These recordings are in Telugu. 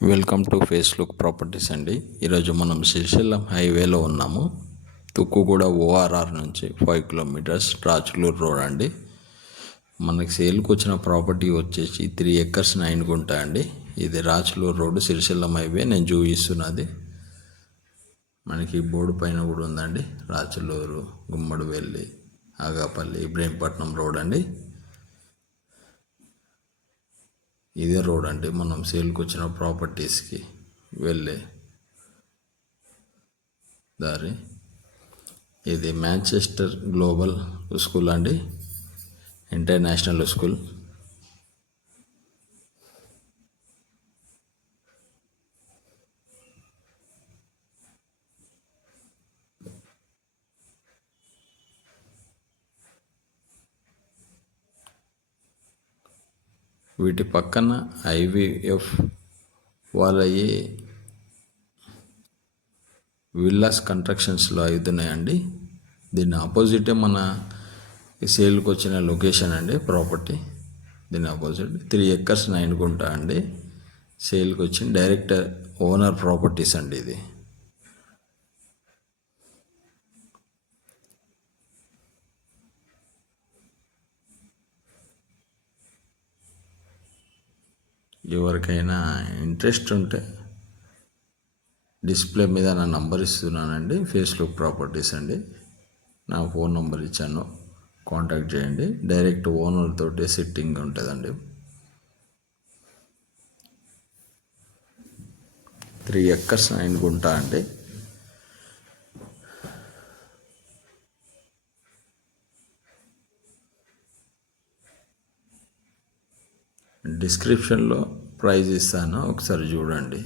Welcome to face look properties అండి. ఈరోజు మనం శ్రీశైలం హైవేలో ఉన్నాము. తుక్కుగూడ ఓఆర్ఆర్ నుంచి 5 కిలోమీటర్స్ రాచులూరు రోడ్ అండి. మనకి సేల్కి వచ్చిన ప్రాపర్టీ వచ్చేసి 3 acres 9 గుంట అండి. ఇది రాచులూరు రోడ్ శ్రీశైలం హైవే నేను చూపిస్తున్నది. మనకి బోర్డు పైన కూడా ఉందండి. రాచులూరు, గుమ్మడివెల్లి, ఆగాపల్లి, ఇబ్రహీంపట్నం రోడ్ అండి. ఇదే రోడ్ అండి మనం సేల్కి వచ్చిన ప్రాపర్టీస్కి వెళ్ళే దారి. ఇది మాంచెస్టర్ గ్లోబల్ స్కూల్ అండి, ఇంటర్నేషనల్ స్కూల్. వీటి పక్కన ఐవీఎఫ్ వాళ్ళవి విల్లాస్ కన్స్ట్రక్షన్స్లో అవుతున్నాయండి. దీని ఆపోజిటే మన సేల్కి వచ్చిన లొకేషన్ అండి ప్రాపర్టీ. దీని ఆపోజిట్ 3 acres 9 గుంట అండి. సేల్కి వచ్చిన డైరెక్ట్ ఓనర్ ప్రాపర్టీస్ అండి. ఇది ఎవరికైనా ఇంట్రెస్ట్ ఉంటే డిస్ప్లే మీద నా నంబర్ ఇస్తున్నానండి. ఫేస్ లుక్ ప్రాపర్టీస్ అండి. నా ఫోన్ నంబర్ ఇచ్చాను, కాంటాక్ట్ చేయండి. డైరెక్ట్ ఓనర్ తోటి సిట్టింగ్ ఉంటుందండి. 3 acres 9 గుంట అండి. డిస్క్రిప్షన్లో ప్రైస్ ఇస్తాను, ఒకసారి చూడండి.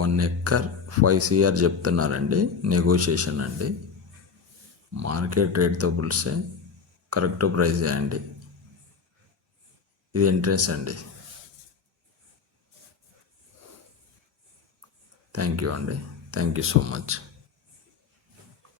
వన్ ఎకర్ 5 CR చెప్తున్నారండి. నెగోషియేషన్ అండి. మార్కెట్ రేట్తో పులిస్తే కరెక్ట్ ప్రైజే అండి. ఇది ఎంట్రెన్స్ అండి. థ్యాంక్ యూ అండి. Thank you so much.